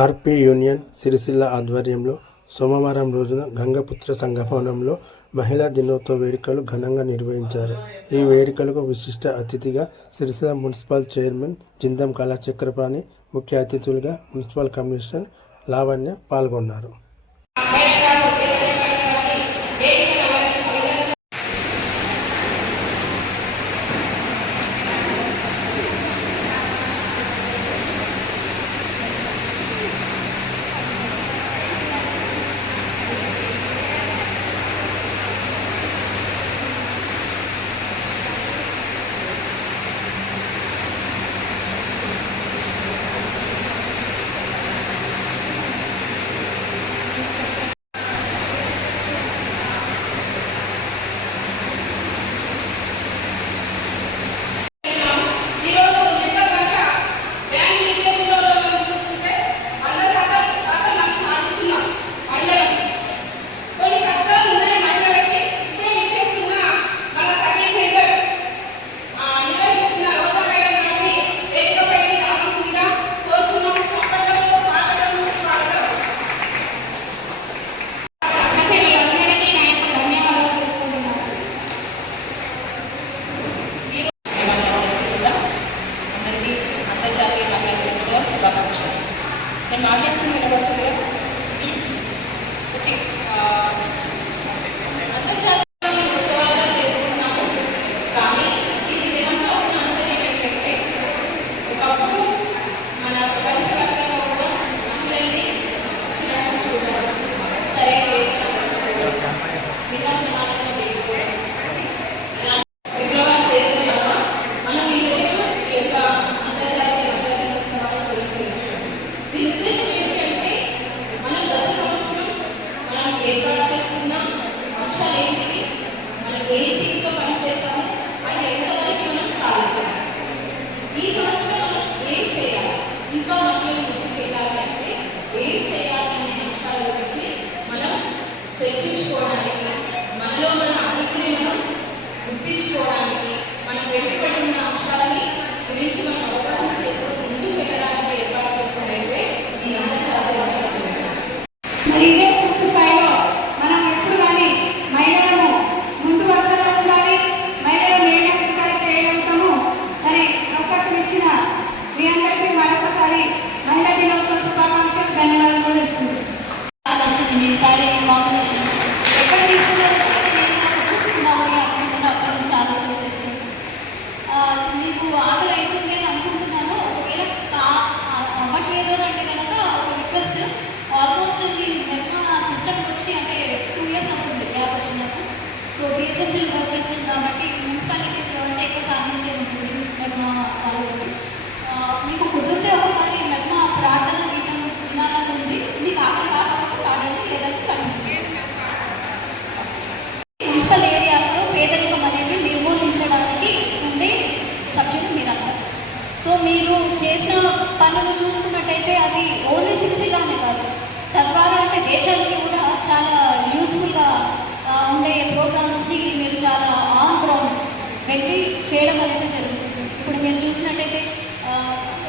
RP union Sircilla ఆధ్వర్యంలో సోమవారం రోజున గంగపుత్ర సంగమంలో మహిళా దినోత్సవ వేడుకలు ఘనంగా నిర్వహించారు. ఈ వేడుకలకు విశిష్ట అతిథిగా సిరిసిల్ల మున్సిపల్ చైర్మన్ జిందం కళాచక్రపాణి, ముఖ్య అతిథులుగా మున్సిపల్ కమిషనర్ లావణ్య పాల్గొన్నారు. నేను మాట్లాడుతున్న వినబడుతుంది కదా. అంతర్జాతీయ ఉత్సవాలుగా చేసుకుంటున్నాము. కానీ ఇది దినంలో ఉన్న అంశం ఏంటంటే, ఒకప్పుడు మన ప్రపంచవ్యాప్తంగా కూడా మహిళల్ని చిన్న చూడాలి, సరే ఇంకా సమానంగా లేకపోవడం, విప్లవాలు చేయడం వల్ల మనం ఈరోజు ఈ యొక్క అంతర్జాతీయ మహిళా దినోత్సవాలను పురస్కరించాము. దీని ఉద్దేశం ఏంటంటే, మనం గత సంవత్సరం మనం ఏర్పాటు చేసుకున్న అంశాలు ఏంటివి, మనం ఏ టీంతో పనిచేస్తాము, అది ఎంతవరకు మనం సాధించాలి, ఈ సంవత్సరం మనం ఏం చేయాలి, ఇంకా మహిళలు ముందుకు వెళ్ళాలి అంటే ఏం చేయాలి అనే అంశాల గురించి మనం చర్చించుకోవడానికి, మనలో మన అభివృద్ధిని మనం గుర్తించుకోవడానికి, మనం వెనుకబడి ఉన్న అంశాలని గురించి మనం అవగాహన చేసుకుని ముందుకు వెళ్ళడానికి ఏర్పాటు చేసుకున్నైతే ఈ అంతర్జాతీయ మహిళా దినోత్సవం. మరి ఇదే పూర్తి స్థాయిలో మనం ఎప్పుడు కానీ మహిళలను ముందు వరుసలో ఉండాలి, మహిళలను ఏమైనా చేయగలుగుతాము. మరి అవకాశం ఇచ్చిన మీ అందరికీ మరొకసారి మహిళా దినోత్సవ శుభాకాంక్షలు, ధన్యవాదాలు కూడా చెప్తున్నాను. ఈసారి కాంబినేషన్ ఎక్కడ తీసుకున్నాను అప్పటి నుంచి ఆలోచన చేస్తాను. మీకు ఆకలి అవుతుంది అని అనుకుంటున్నాను. ఒకవేళ అవ్వట్లేదు అంటే కనుక ఒక రిక్వెస్ట్, ఆల్మోస్ట్ ఈ మెట్రో సిస్టమ్కి వచ్చి అంటే 2 years అవుతుంది గ్యాప్ వచ్చినప్పుడు. సో జిహెచ్ఎంసీలు గవర్నమెంట్ కాబట్టి మున్సిపాలిటీస్లో అంటే ఎక్కువ సాధించే ఉంటుంది మెట్రో పాల్గొని. మీకు కుదిరితే ఒకసారి మెట్రో ప్రార్థన గీతం వినాలని ఉంది. మీకు ఆకలి కాకపోతే పాడండి, లేదంటే కంటిన్యూ. మున్సిపల్ ఏరియాస్లో పేదరికం అనేది నిర్మూలించడానికి ఉండే సభ్యులు మీరంతా. సో మీరు చేసిన పనులు చూసుకున్నట్టయితే అది ఓన్లీ సిరిసిల్లానే కాదు, తద్వారా అంటే దేశానికి కూడా చాలా యూస్ఫుల్గా ఉండే ప్రోగ్రామ్స్ని మీరు చాలా ఆన్ గ్రౌండ్ వెళ్ళి చేయడం అనేది జరుగుతుంది. ఇప్పుడు మీరు చూసినట్టయితే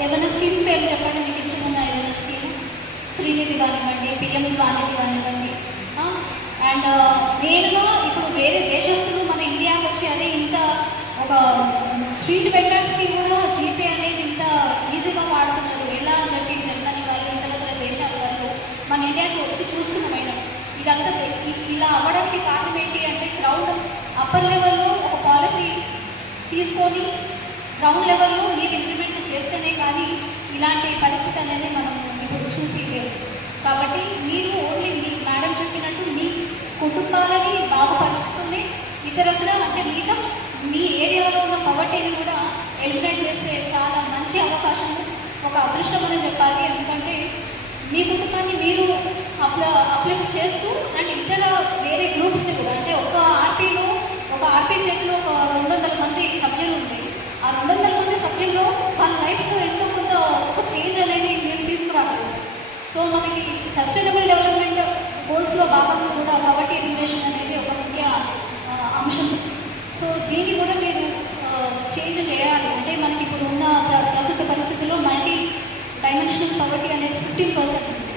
ఏదైనా స్కీమ్స్ పేరు చెప్పండి, మీకు ఇష్టమున్న ఏదైనా స్కీమ్, శ్రీనిధి కానివ్వండి, పిఎం స్వానిధి కానివ్వండి. అండ్ నేరుగా ఇప్పుడు వేరే దేశస్తులు మన ఇండియాకి వచ్చి అదే ఇంత ఒక స్ట్రీట్ వెండర్స్కి కూడా జీపే అనేది ఇంత ఈజీగా వాడుతున్నారు. ఎలా అని చెప్పి జర్మనీ వాళ్ళు, ఇతర దేశాల వాళ్ళు మన ఇండియాకి వచ్చి చూస్తున్నాం. ఇదంతా ఇలా అవ్వడానికి కారణం ఏంటి అంటే, గ్రౌండ్ అప్పర్ లెవెల్లో ఒక పాలసీ తీసుకొని గ్రౌండ్ లెవెల్లో మీరు ఇంప్లిమెంట్ చేస్తేనే కానీ ఇలాంటి పరిస్థితి అనేది మనం ఇప్పుడు చూసి లేదు. కాబట్టి మీరు ఓన్లీ మీ మేడం చెప్పినట్టు మీ కుటుంబాలని బాగుపరుచుకుని ఇతరత్ర అంటే మిగతా మీ ఏరియాలో ఉన్న పవర్టీని కూడా ఎలిమినేట్ చేసే చాలా మంచి అవకాశము, ఒక అదృష్టం అని చెప్పాలి. ఎందుకంటే మీ కుటుంబాన్ని మీరు అప్లిఫ్ట్ చేస్తూ అండ్ ఇతర వేరే గ్రూప్స్ని కూడా, అంటే ఒక ఆర్పీ చేతిలో ఒక 200 మంది సభ్యులు ఉంది. ఆ 200 మంది సభ్యుల్లో వాళ్ళ లైఫ్లో ఎంతో కొంత ఒక చేంజ్ అనేది మీరు తీసుకురాగలరు. సో మనకి సస్టైనబుల్ డెవలప్మెంట్ గోల్స్లో భాగంగా కూడా పవర్టీ ఎలిమినేషన్ అనేది ఒక ముఖ్య అంశం. సో దీన్ని కూడా మీరు చేంజ్ చేయాలి. అంటే మనకి ఇప్పుడు ఉన్న ప్రస్తుత పరిస్థితుల్లో మల్టీ డైమెన్షనల్ పవర్టీ అనేది 15% ఉంది.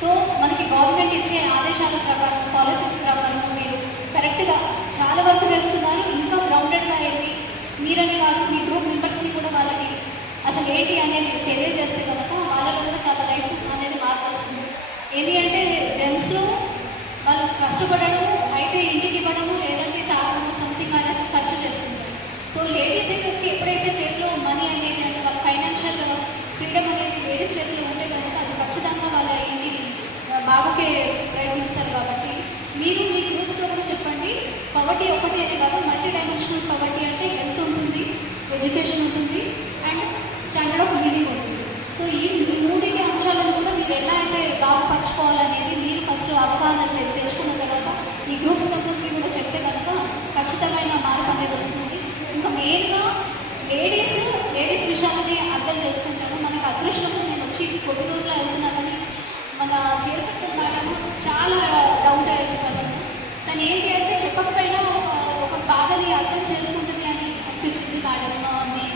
సో మనకి గవర్నమెంట్ ఇచ్చే ఆదేశాల ప్రకారం, పాలసీస్ ప్రకారం మీరు కరెక్ట్గా చాలా వరకు చేస్తున్నారు. ఇంకా గ్రౌండెడ్గా వెళ్ళి మీరని కాదు, మీ గ్రూప్ మెంబర్స్ని కూడా వాళ్ళకి అసలు ఏంటి అనేది తెలియజేస్తే కనుక వాళ్ళలో కూడా చాలా లైఫ్ అనేది మార్పు వస్తుంది. ఏంటి అంటే జెంట్స్లో వాళ్ళు కష్టపడడం అయితే ఇంటికి ఇవ్వడము, లేదంటే తాగడము, సంథింగ్ అనేది ఖర్చు చేస్తుంటారు. సో లేడీస్ ఎప్పుడైతే చేతిలో మనీ అనేది అంటే వాళ్ళ ఫైనాన్షియల్ ఫ్రీడమ్ అనేది లేడీస్ చేతిలో ఉంటే కనుక అది ఖచ్చితంగా వాళ్ళ ఇంటికి బాగాకే ప్రయత్నిస్తారు. కాబట్టి మీరు మీ గ్రూప్స్లో కూడా చెప్పండి, పవర్టీ ఒకటి అని కాదు, మల్టీ డైమెన్షనల్ పవర్టీ అంటే హెల్త్ ఉంటుంది, ఎడ్యుకేషన్ ఉంటుంది అండ్ స్టాండర్డ్ ఆఫ్ లివింగ్ ఉంటుంది. సో ఈ మూడింటి అంశాలను కూడా మీరు ఎలా అయితే బాగుపరచుకోవాలనేది మీరు ఫస్ట్ అవగాహన తెచ్చుకున్న తర్వాత ఈ గ్రూప్స్ మెంబర్స్కి కూడా చెప్తే కనుక ఖచ్చితమైన మార్పు అనేది వస్తుంది. ఇంకా మెయిన్గా లేడీస్ విషయాలని అర్థం చేసుకుంటాను. మనకు అదృష్టం, నేను వచ్చి కొద్ది రోజులు వెళ్తున్నానని మన చైర్పర్సన్ మేడం చాలా డౌన్ టు ఎర్త్ పర్సన్. తను ఏంటి అంటే చెప్పకపోయినా ఒక బాధని అర్థం చేసుకుంటుంది అని అనిపించింది మేడం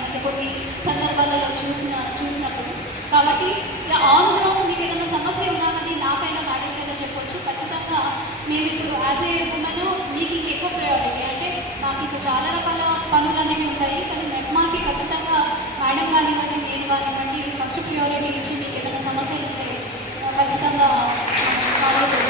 అంటే కొన్ని సందర్భాలలో చూసినప్పుడు. కాబట్టి ఆన్ గ్రౌండ్ మీకు ఏదైనా సమస్య ఉన్నానని నాకైనా మేడంకైనా చెప్పొచ్చు. ఖచ్చితంగా మేము ఇప్పుడు యాజ్ ఏ ఉమెన్ మీకు ఇంకెక్కువ ప్రయారిటీ అంటే నాకు ఇంకా చాలా రకాల పనులు అనేవి ఉంటాయి, కానీ మెట్మాకి ఖచ్చితంగా మేడం కానివ్వండి, నేను కానివ్వండి ఫస్ట్ ప్రియారిటీ ఇచ్చి మీకు ఏదైనా సమస్యలు ఉంటాయి ఖచ్చితంగా ఫాలో చేస్తాను.